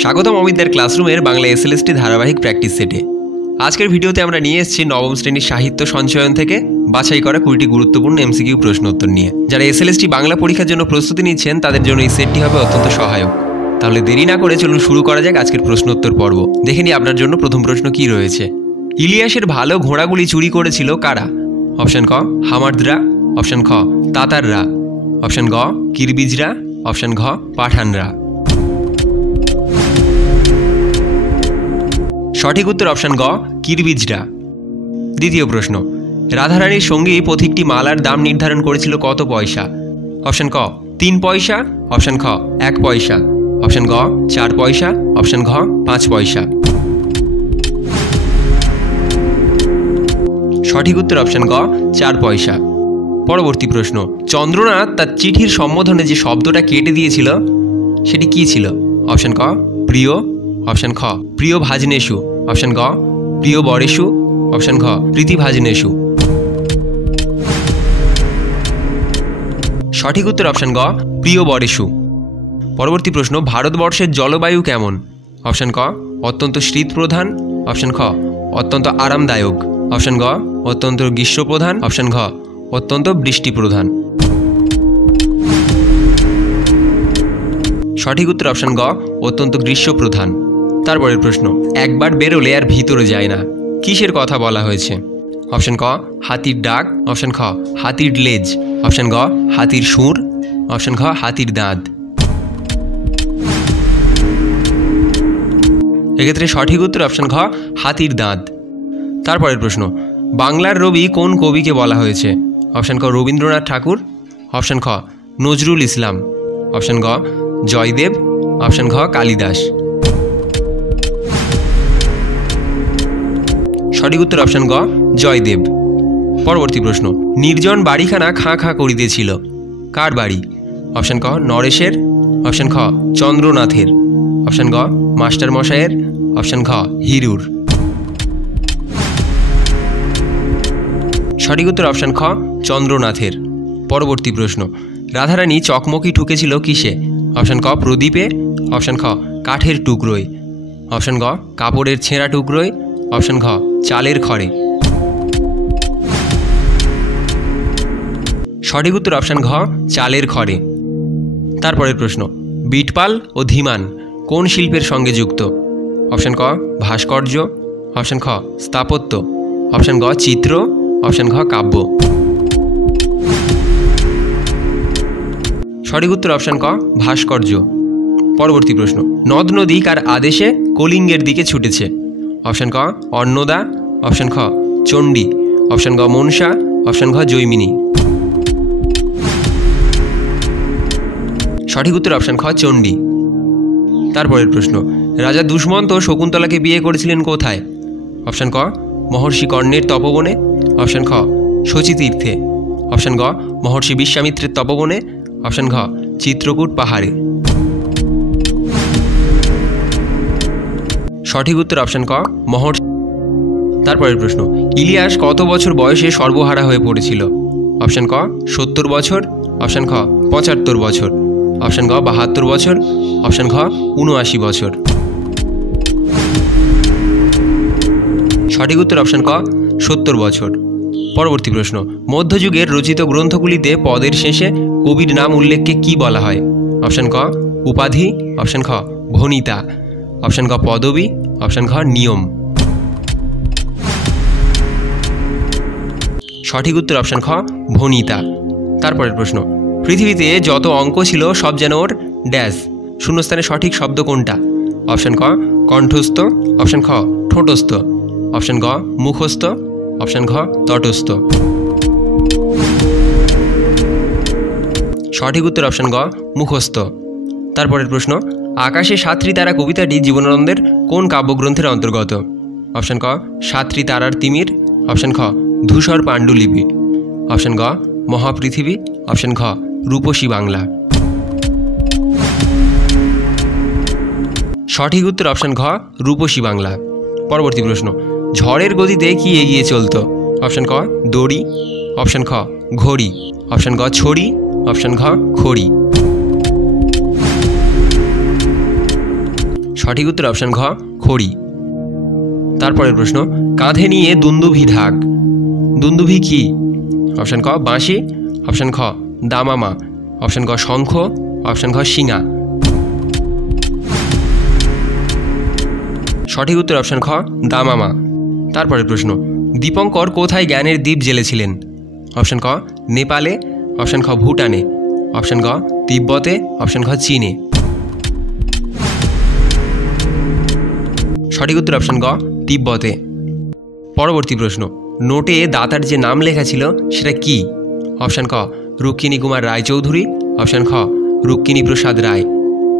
স্বাগতম অমিতদার ক্লাসরুমের বাংলা এসএলএসটি ধারাবাহিক প্র্যাকটিস সেটে। আজকের ভিডিওতে আমরা নিয়ে এসেছি নবম শ্রেণীর সাহিত্য সঞ্চয়ন থেকে বাছাই করা 20টি গুরুত্বপূর্ণ এমসিকিউ প্রশ্ন উত্তর নিয়ে। যারা এসএলএসটি বাংলা পরীক্ষার জন্য প্রস্তুতি নিচ্ছেন তাদের জন্য এই সেটটি হবে অত্যন্ত সহায়ক। তাহলে দেরি না করে চলুন শুরু করা যাক আজকের প্রশ্ন উত্তর পর্ব। দেখে নিই আপনার জন্য প্রথম প্রশ্ন কি রয়েছে। ইলিয়াসের ভালো ঘোড়াগুলি চুরি করেছিল কারা? অপশন ক হামাদরা, অপশন খ তাতাররা, অপশন গ কিরবিজরা, অপশন ঘ পাঠানরা। সঠিক উত্তর অপশন গ কিরবিজরা। দ্বিতীয় প্রশ্ন, রাধারানীর সঙ্গী পথিকটি মালার দাম নির্ধারণ করেছিল কত পয়সা? অপশন ক 3 পয়সা, অপশন খ 1 পয়সা, অপশন গ 4 পয়সা, অপশন ঘ 5 পয়সা। সঠিক উত্তর অপশন গ 4 পয়সা। পরবর্তী প্রশ্ন, চন্দ্রনাথ তার চিঠির সম্বোধনে যে শব্দটা কেটে দিয়েছিল সেটি কি ছিল? অপশন ক প্রিয়, অপশন খ প্রিয় ভাজনেশু, অপশন গ প্রিয় বরেশু, অপশন ঘ প্রীতি ভাজনেশু। সঠিক উত্তর অপশন গ প্রিয় বরেশু। পরবর্তী প্রশ্ন, ভারতবর্ষের জলবায়ু কেমন? অপশন ক অত্যন্ত শীতপ্রধান, অপশন খ অত্যন্ত আরামদায়ক, অপশন গ অত্যন্ত গ্রীষ্মপ্রধান, অপশন ঘ অত্যন্ত বৃষ্টিপ্রধান। সঠিক উত্তর অপশন গ অত্যন্ত গ্রীষ্মপ্রধান। তারপরের প্রশ্ন, একবার বেরোলে আর ভিতরে যায় না, কিসের কথা বলা হয়েছে? অপশন ক হাতির ডাক, অপশন খ হাতির লেজ, অপশন গ হাতির সুর, অপশন ঘ হাতির দাঁত। এক্ষেত্রে সঠিক উত্তর অপশন ঘ হাতির দাঁত। তারপরের প্রশ্ন, বাংলার রবি কোন কবিকে বলা হয়েছে? অপশন ক রবীন্দ্রনাথ ঠাকুর, অপশন খ নজরুল ইসলাম, অপশন গ জয়দেব, অপশন ঘ কালিদাস। সঠিক উত্তর অপশন গ জয়দেব। পরবর্তী প্রশ্ন, নির্জন বাড়িখানা খাঁ খাঁ করিতেছিল, কার বাড়ি? অপশন ক নরেশের, অপশন খ চন্দ্রনাথের, অপশন গ মাস্টার মশাইয়ের, অপশন ঘ হিরুর। সঠিক উত্তর অপশন খ চন্দ্রনাথের। পরবর্তী প্রশ্ন, রাধারানী চকমকি ঠুকেছিল কিসে? অপশন ক প্রদীপে, অপশন খ কাঠের টুকরোয়, অপশন গ কাপড়ের ছেঁড়া টুকরোয়, অপশন ঘ চালের খড়ে। সঠিক উত্তর অপশন ঘ চালের খড়ে। তারপরের প্রশ্ন, বিটপাল ও ধীমান কোন শিল্পের সঙ্গে যুক্ত? অপশন ক ভাস্কর্য, অপশন খ স্থাপত্য, অপশন গ চিত্র, অপশন ঘ কাব্য। সঠিক উত্তর অপশন ক ভাস্কর্য। পরবর্তী প্রশ্ন, নদ নদী কার আদেশে কলিঙ্গের দিকে ছুটেছে? অপশন ক অন্নদা, অপশন খ চণ্ডী, অপশন গ মনসা, অপশন ঘ জৈমিনী। সঠিক উত্তর অপশন খ চণ্ডী। তারপরের প্রশ্ন, রাজা দুষ্মন্ত শকুন্তলাকে বিয়ে করেছিলেন কোথায়? অপশন ক মহর্ষি কর্ণের তপবনে, অপশন খ শচীতীর্থে, অপশন গ মহর্ষি বিশ্বামিত্রের তপবনে, অপশন ঘ চিত্রকূট পাহাড়ে। সঠিক উত্তর অপশন ক মহর্ষি। তারপরের প্রশ্ন, ইলিয়াস কত বছর বয়সে সর্বহারা হয়ে পড়েছিল? অপশন ক 70 বছর, অপশন খ 75 বছর, অপশন গ 72 বছর, অপশন ঘ 79 বছর। সঠিক উত্তর অপশন ক 70 বছর। পরবর্তী প্রশ্ন, মধ্যযুগের রচিত গ্রন্থগুলিতে পদের শেষে কবির নাম উল্লেখকে কি বলা হয়? অপশন ক উপাধি, অপশন খ ভণিতা, অপশন ক পদবী, অপশন ঘ নিয়ম। সঠিক উত্তর অপশন খ ভণিতা। তারপরের প্রশ্ন, পৃথিবীতে যত অঙ্ক ছিল সব যেন ওর ড্যাশ, শূন্যস্থানে সঠিক শব্দ কোনটা? অপশন ক কণ্ঠস্থ, অপশন খ ঠোঁটস্থ, অপশন গ মুখস্থ, অপশন ঘ তটস্থ। সঠিক উত্তর অপশন গ মুখস্থ। তারপরের প্রশ্ন, আকাশে 7টি তারা কবিতাটি জীবনানন্দের কোন কাব্যগ্রন্থের অন্তর্গত? অপশন ক 7টি তারার তিমির, অপশন খ ধূসর পাণ্ডুলিপি, অপশন গ মহাপৃথিবী, অপশন ঘ রূপসী বাংলা। সঠিক উত্তর অপশন ঘ রূপসী বাংলা। পরবর্তী প্রশ্ন, ঝড়ের গতিতে কি এগিয়ে চলত? অপশন ক দড়ি, অপশন খ ঘড়ি, অপশন গ ছড়ি, অপশন ঘ খড়ি। সঠিক উত্তর অপশান ঘ খড়ি। তারপরের প্রশ্ন, কাঁধে নিয়ে দুন্দুভি ঢাক, দুন্দুভি কি? অপশান ক বাঁশি, অপশান খ দামামা, অপশান ক শঙ্খ, অপশান খ শিঙা। সঠিক উত্তর অপশান খ দামামা। তারপরের প্রশ্ন, দীপঙ্কর কোথায় জ্ঞানের দ্বীপ জ্বেলেছিলেন? অপশান ক নেপালে, অপশান খ ভুটানে, অপশান ক তিব্বতে, অপশান খ চীনে। সঠিক উত্তর অপশান গ তিব্বতে। পরবর্তী প্রশ্ন, নোটে দাতার যে নাম লেখা ছিল সেটা কি? অপশান ক রুক্মিণী কুমার রায়চৌধুরী, অপশান খ রুক্মিণী প্রসাদ রায়,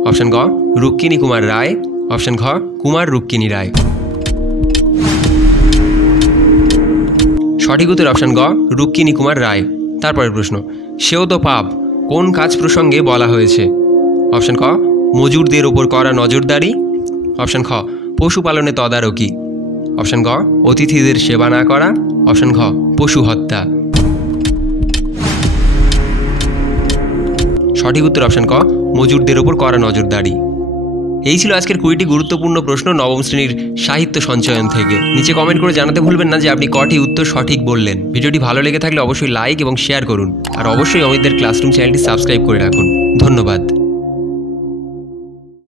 অপশান ক রুক্মিণী কুমার রায়, অপশান খ কুমার রুক্মিণী রায়। সঠিক উত্তর অপশান গ রুক্মিণী কুমার রায়। তারপরের প্রশ্ন, সেও তো পাপ কোন কাজ প্রসঙ্গে বলা হয়েছে? অপশান ক মজুরদের ওপর করা নজরদারি, অপশান খ পশুপালনে তদারকি, অপশান ক অতিথিদের সেবা না করা, অপশান খ পশু হত্যা। সঠিক উত্তর অপশান ক মজুরদের ওপর করা নজরদারি। এই ছিল আজকের 20টি গুরুত্বপূর্ণ প্রশ্ন নবম শ্রেণীর সাহিত্য সঞ্চয়ন থেকে। নিচে কমেন্ট করে জানাতে ভুলবেন না যে আপনি কটি উত্তর সঠিক বললেন। ভিডিওটি ভালো লেগে থাকলে অবশ্যই লাইক এবং শেয়ার করুন, আর অবশ্যই অমিতদের ক্লাসরুম চ্যানেলটি সাবস্ক্রাইব করে রাখুন। ধন্যবাদ।